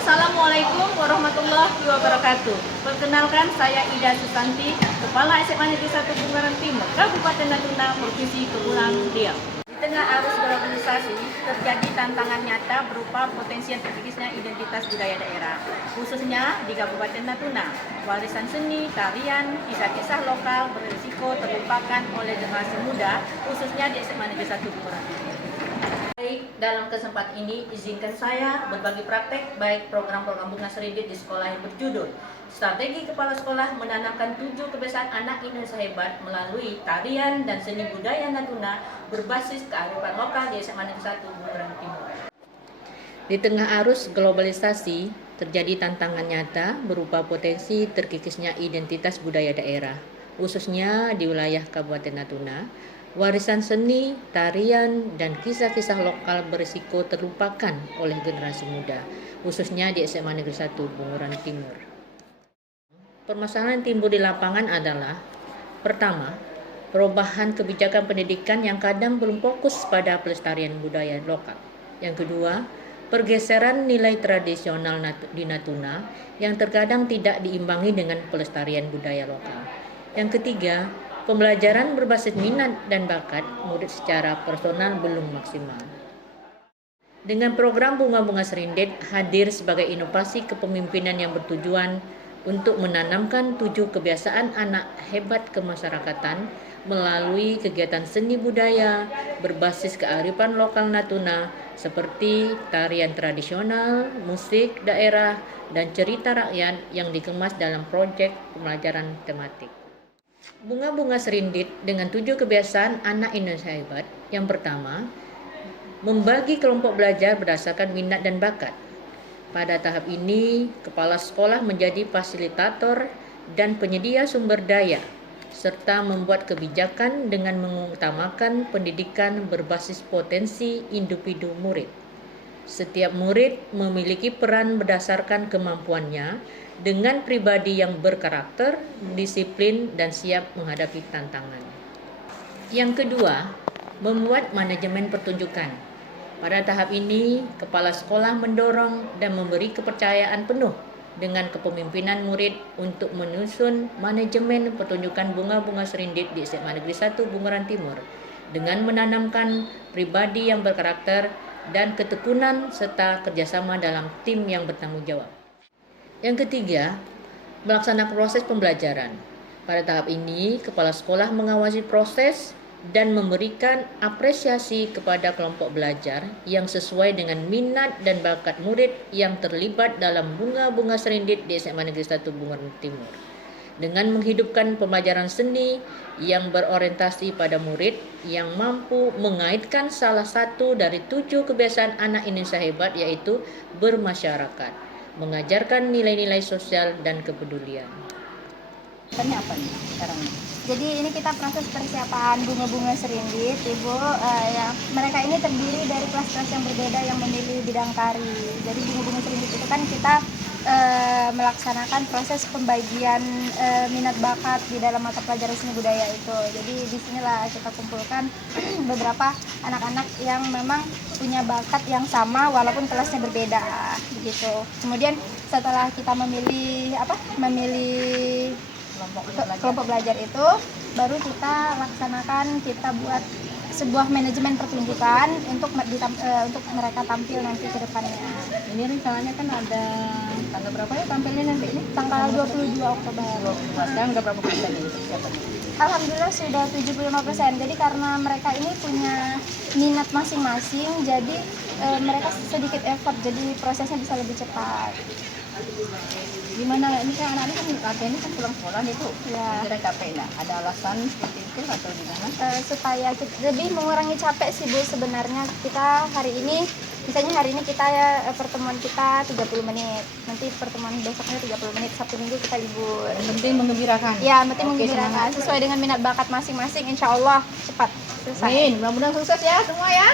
Assalamualaikum warahmatullahi wabarakatuh. Perkenalkan, saya Ida Susanti, Kepala SMA Negeri 1 Bungaran Timur, Kabupaten Natuna, Provinsi Kepulauan Riau. Di tengah arus globalisasi, terjadi tantangan nyata berupa potensi yang terkikisnya identitas budaya daerah, khususnya di Kabupaten Natuna. Warisan seni, tarian, kisah-kisah lokal berisiko terlupakan oleh generasi muda, khususnya di SMA Negeri 1 Bungaran Timur. Baik, dalam kesempatan ini izinkan saya berbagi praktek baik program-program Bunga Serindit di sekolah yang berjudul Strategi Kepala Sekolah Menanamkan 7 Kebiasaan Anak Indonesia Hebat melalui tarian dan seni budaya Natuna berbasis kearifan lokal di SMA Negeri 1 Bungaran Timur. Di tengah arus globalisasi, terjadi tantangan nyata berupa potensi terkikisnya identitas budaya daerah, khususnya di wilayah Kabupaten Natuna. Warisan seni, tarian, dan kisah-kisah lokal berisiko terlupakan oleh generasi muda, khususnya di SMA Negeri 1 Bungaran Timur. Permasalahan timbul di lapangan adalah: pertama, perubahan kebijakan pendidikan yang kadang belum fokus pada pelestarian budaya lokal. Yang kedua, pergeseran nilai tradisional di Natuna yang terkadang tidak diimbangi dengan pelestarian budaya lokal. Yang ketiga, pembelajaran berbasis minat dan bakat murid secara personal belum maksimal. Dengan program Bunga-Bunga Serindit hadir sebagai inovasi kepemimpinan yang bertujuan untuk menanamkan 7 kebiasaan anak hebat kemasyarakatan melalui kegiatan seni budaya berbasis kearifan lokal Natuna seperti tarian tradisional, musik daerah, dan cerita rakyat yang dikemas dalam proyek pembelajaran tematik. Bunga-Bunga Serindit dengan 7 kebiasaan anak Indonesia hebat. Yang pertama, membagi kelompok belajar berdasarkan minat dan bakat. Pada tahap ini, kepala sekolah menjadi fasilitator dan penyedia sumber daya, serta membuat kebijakan dengan mengutamakan pendidikan berbasis potensi individu murid. Setiap murid memiliki peran berdasarkan kemampuannya dengan pribadi yang berkarakter, disiplin, dan siap menghadapi tantangan. Yang kedua, membuat manajemen pertunjukan. Pada tahap ini, kepala sekolah mendorong dan memberi kepercayaan penuh dengan kepemimpinan murid untuk menyusun manajemen pertunjukan Bunga-Bunga Serindit di SMA Negeri 1 Bungaran Timur dengan menanamkan pribadi yang berkarakter dan ketekunan serta kerjasama dalam tim yang bertanggung jawab. Yang ketiga, melaksanakan proses pembelajaran. Pada tahap ini, kepala sekolah mengawasi proses dan memberikan apresiasi kepada kelompok belajar yang sesuai dengan minat dan bakat murid yang terlibat dalam Bunga-Bunga Serindit di SMA Negeri 1 Bungaran Timur. Dengan menghidupkan pembelajaran seni yang berorientasi pada murid yang mampu mengaitkan salah satu dari 7 kebiasaan anak Indonesia hebat, yaitu bermasyarakat, mengajarkan nilai-nilai sosial dan kepedulian. Ini apa nih sekarang? Jadi ini kita proses persiapan Bunga-Bunga Serindit, Ibu. Mereka ini terdiri dari kelas-kelas yang berbeda yang memilih bidang tari. Jadi Bunga-Bunga Serindit itu kan kita melaksanakan proses pembagian minat bakat di dalam mata pelajaran seni budaya itu. Jadi disinilah kita kumpulkan beberapa anak-anak yang memang punya bakat yang sama walaupun kelasnya berbeda, begitu. Kemudian setelah kita memilih kelompok belajar itu, baru kita laksanakan, kita buat sebuah manajemen pertunjukan untuk mereka tampil nanti ke depannya. Ini rencananya kan ada tanggal berapa ya tampilnya nanti ini? Tanggal 22 Oktober. Sekarang udah berapa persen ini persiapannya? Alhamdulillah sudah 75%. Jadi karena mereka ini punya minat masing-masing, jadi mereka sedikit effort, jadi prosesnya bisa lebih cepat. Gimana ini kan anak-anak kan katanya kan pulang sekolah itu Ya. kira capek, nah ada alasan seperti itu atau gimana? Supaya lebih mengurangi capek sih Bu, sebenarnya kita hari ini kita pertemuan kita 30 menit, nanti pertemuan besoknya 30 menit, Sabtu Minggu kita libur. Yang penting menggembirakan. Ya, penting Oke, menggembirakan semangat. sesuai dengan minat bakat masing-masing, insya Allah cepat selesai. Amin, mudah-mudahan sukses ya semua ya.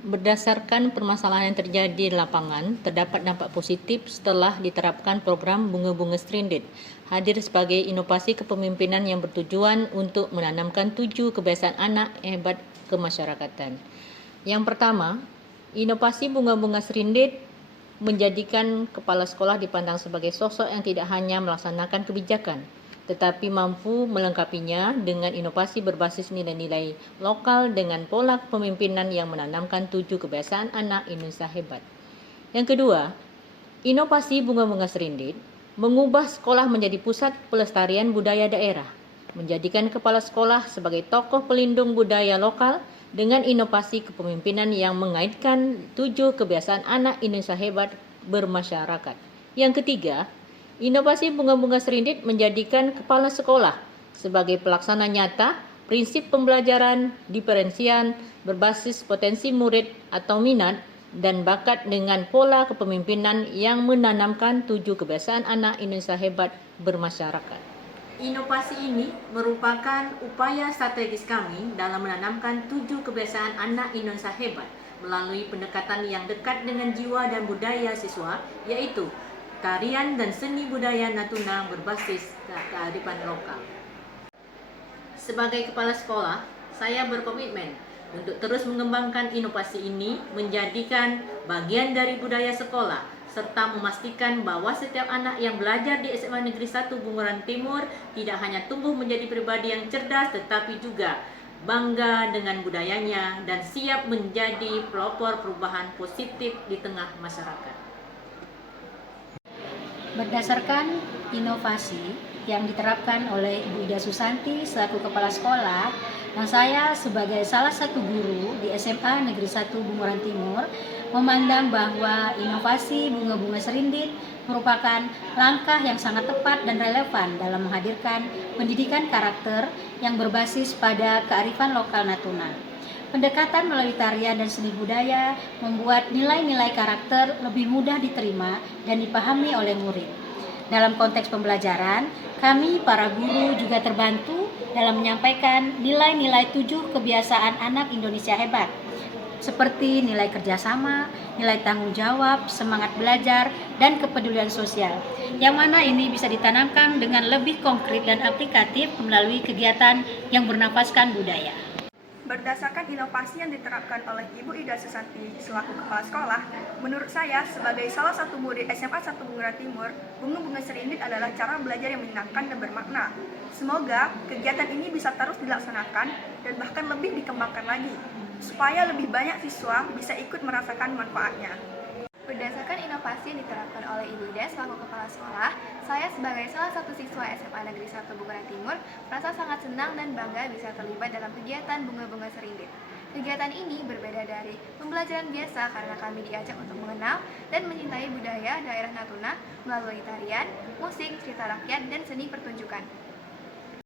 Berdasarkan permasalahan yang terjadi di lapangan, terdapat dampak positif setelah diterapkan program Bunga-Bunga Serindit. Hadir sebagai inovasi kepemimpinan yang bertujuan untuk menanamkan 7 kebiasaan anak hebat kemasyarakatan. Yang pertama, inovasi Bunga-Bunga Serindit menjadikan kepala sekolah dipandang sebagai sosok yang tidak hanya melaksanakan kebijakan, tetapi mampu melengkapinya dengan inovasi berbasis nilai-nilai lokal dengan pola kepemimpinan yang menanamkan 7 kebiasaan anak Indonesia hebat. Yang kedua, inovasi bunga-bunga serindit mengubah sekolah menjadi pusat pelestarian budaya daerah, menjadikan kepala sekolah sebagai tokoh pelindung budaya lokal dengan inovasi kepemimpinan yang mengaitkan 7 kebiasaan anak Indonesia hebat bermasyarakat. Yang ketiga, inovasi bunga-bunga serindit menjadikan kepala sekolah sebagai pelaksana nyata prinsip pembelajaran diferensian berbasis potensi murid atau minat dan bakat dengan pola kepemimpinan yang menanamkan 7 kebiasaan anak Indonesia hebat bermasyarakat. Inovasi ini merupakan upaya strategis kami dalam menanamkan 7 kebiasaan anak Indonesia hebat melalui pendekatan yang dekat dengan jiwa dan budaya siswa, yaitu tarian dan seni budaya Natuna berbasis kearifan lokal. Sebagai kepala sekolah, saya berkomitmen untuk terus mengembangkan inovasi ini, menjadikan bagian dari budaya sekolah, serta memastikan bahwa setiap anak yang belajar di SMA Negeri 1 Bunguran Timur tidak hanya tumbuh menjadi pribadi yang cerdas, tetapi juga bangga dengan budayanya dan siap menjadi pelopor perubahan positif di tengah masyarakat. Berdasarkan inovasi yang diterapkan oleh Ibu Ida Susanti selaku Kepala Sekolah dan saya sebagai salah satu guru di SMA Negeri 1 Bunguran Timur memandang bahwa inovasi bunga-bunga serindit merupakan langkah yang sangat tepat dan relevan dalam menghadirkan pendidikan karakter yang berbasis pada kearifan lokal Natuna. Pendekatan melalui tarian dan seni budaya membuat nilai-nilai karakter lebih mudah diterima dan dipahami oleh murid. Dalam konteks pembelajaran, kami para guru juga terbantu dalam menyampaikan nilai-nilai 7 kebiasaan anak Indonesia hebat, seperti nilai kerjasama, nilai tanggung jawab, semangat belajar, dan kepedulian sosial, yang mana ini bisa ditanamkan dengan lebih konkret dan aplikatif melalui kegiatan yang bernafaskan budaya. Berdasarkan inovasi yang diterapkan oleh Ibu Ida Susanti selaku Kepala Sekolah, menurut saya sebagai salah satu murid SMA 1 Bunguran Timur, bunga-bunga serindit adalah cara belajar yang menyenangkan dan bermakna. Semoga kegiatan ini bisa terus dilaksanakan dan bahkan lebih dikembangkan lagi, supaya lebih banyak siswa bisa ikut merasakan manfaatnya. Berdasarkan inovasi yang diterapkan oleh Ibu Ida selaku Kepala Sekolah, saya sebagai salah satu siswa SMA Negeri 1 Bunguran Timur merasa sangat senang dan bangga bisa terlibat dalam kegiatan bunga-bunga serindit. Kegiatan ini berbeda dari pembelajaran biasa karena kami diajak untuk mengenal dan mencintai budaya daerah Natuna melalui tarian, musik, cerita rakyat, dan seni pertunjukan.